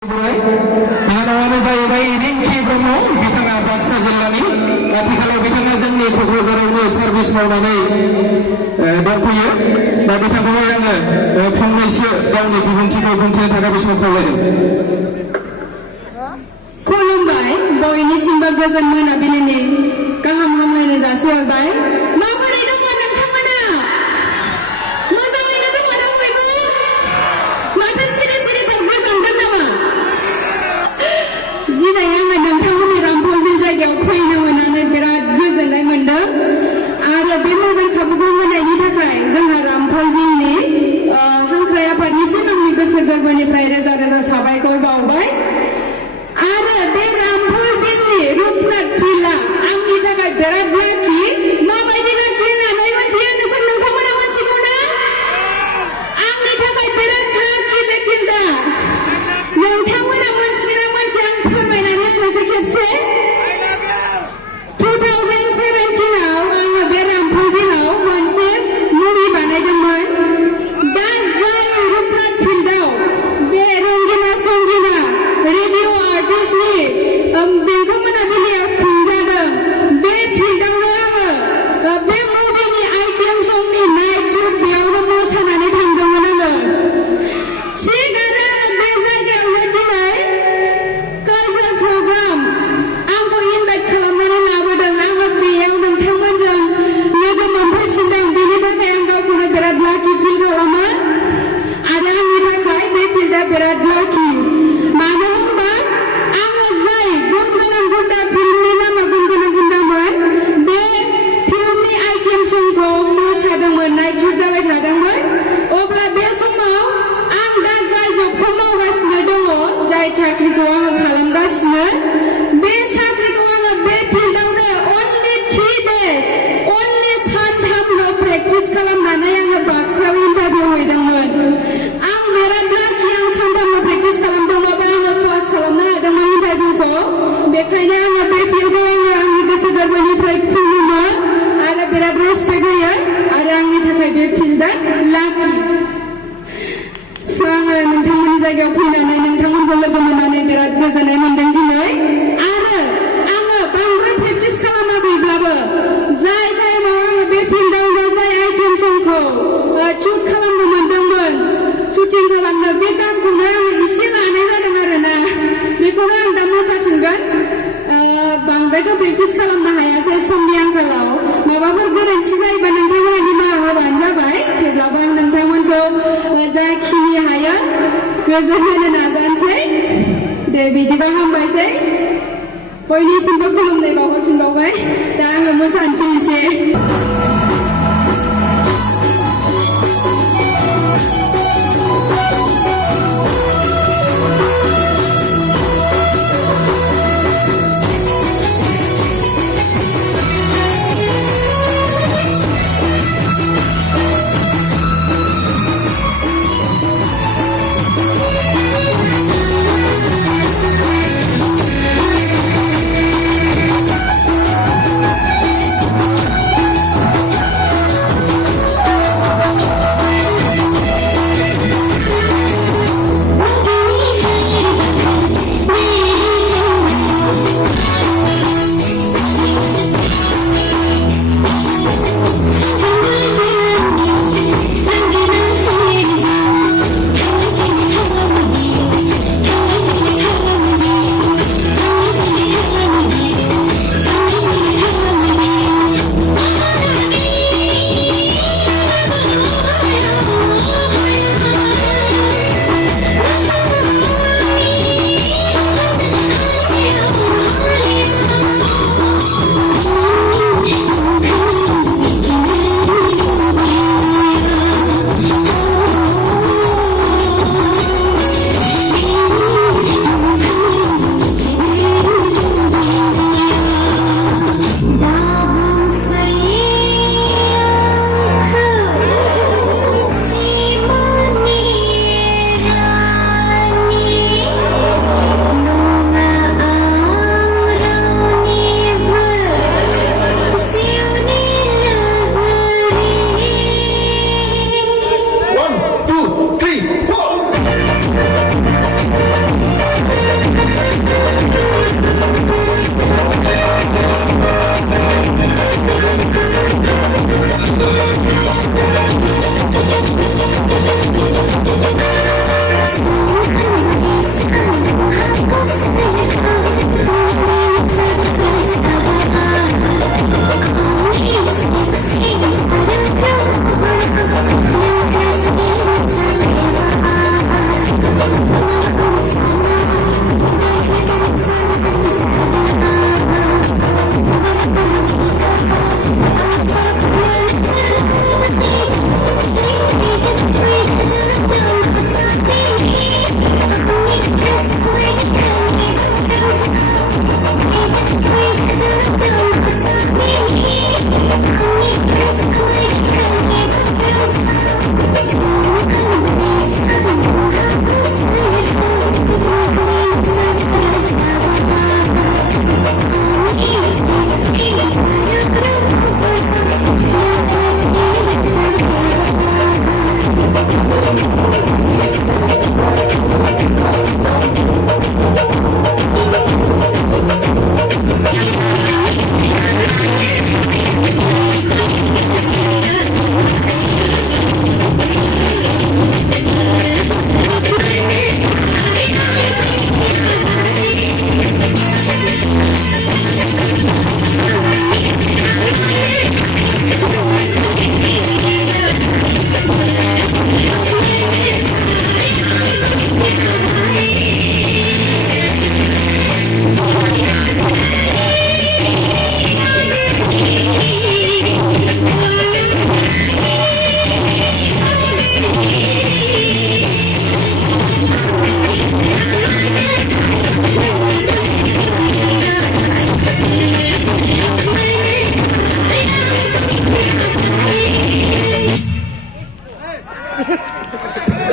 Pengalaman saya baik Ringki Bromo di tengah Baksa Jelani. Kalau di tengah Jelani Kukuzarul servis maulani dokter, tapi kalau yang Foundation gauni bunci tagap semua kawan. Kolombai, boyni simba gazan mana bilini, kaham hamlane jasi bay. Mama ni dong mana kamana? Masa ni dong mana boyba? Mata siri bergazan bernama. Jika yang ada kamu rampol dijaga koi nama nana berat gazan ay manda. Ada bimazan kamu mana ini takai, jangan rampol ini. Hangkraya permisi nunggu kesegar bani reza sabai korban bay. Ada berampul bini rupnat pila anggi takai berat laki mama ini laki na nai mancian nasan nang kamu na manci kona anggi takai berat laki bekilda nang kamu na manci ang purmai na net nasi kepse 2017 now ang berampul bilau manci muri banai demen dan jai rupnat pildau berunggina sunggina radio artist ni dengko mana bilia kunjada be phildang na be movie ni item song ni night shoot biau na mo sanani thangdong na sigara be jage awati nai culture program angko invite khalamnani labadang angko biau nang thangman jang logo monthai sindang bini thakai angko kuna berat lucky feel khalama ada ni thakai be philda berat lucky mano ba ang jai gunganan gunda film ni nama gunda man be film ni item song ko mo sadangman night shoot jabai thadangman obla be somau ang da jai job ko mawgasina dongo jai chakri ko ang khalamgasina be chakri ko ang be phildang na only 3 days only santham lo practice khalamnanai ang baksa interview hoidangman ang berat lucky ang santham lo practice khalamdang pass kalamna adamang interview ko bekhayna ang be feel ko ang gosa garbanifrai khuluma ara berat respect ya ara ang thakai be feel da lucky sang nongthangmoni jaygayaw फैनानै नोंथांमोनखौ लोगो मोननानै बिराद गोजोननाय मोनदों दिनै आरो आङो बांद्राय प्रेक्टिस खालामाखैब्लाबो जाय टाइमाव आङो बे फिल्डआवनो जाय आइटेम समखौ शुट खालामनो मोनदोंमोन शुटिं खालामनो बे गानखौनो आं एसे लानाय जादों आरोना बेखौनो आं दा मोसाफिनगोन बांद्रायथ' प्रेक्टिस खालामनो हायासै समनि आंखालाव माबाफोर गोरोन्थि जायोबा नोंथांमोना निमाहा होबानो जाबाय थेवब्लाबो आं नोंथांमोनखौ जाखिनि हायो गोजोन होनो नाजानोसै दे बिदिबा हामबायसै बयनिसिमबो खुलुमनाय बावहरफिनबावबाय दा आङो मोसानोसै एसे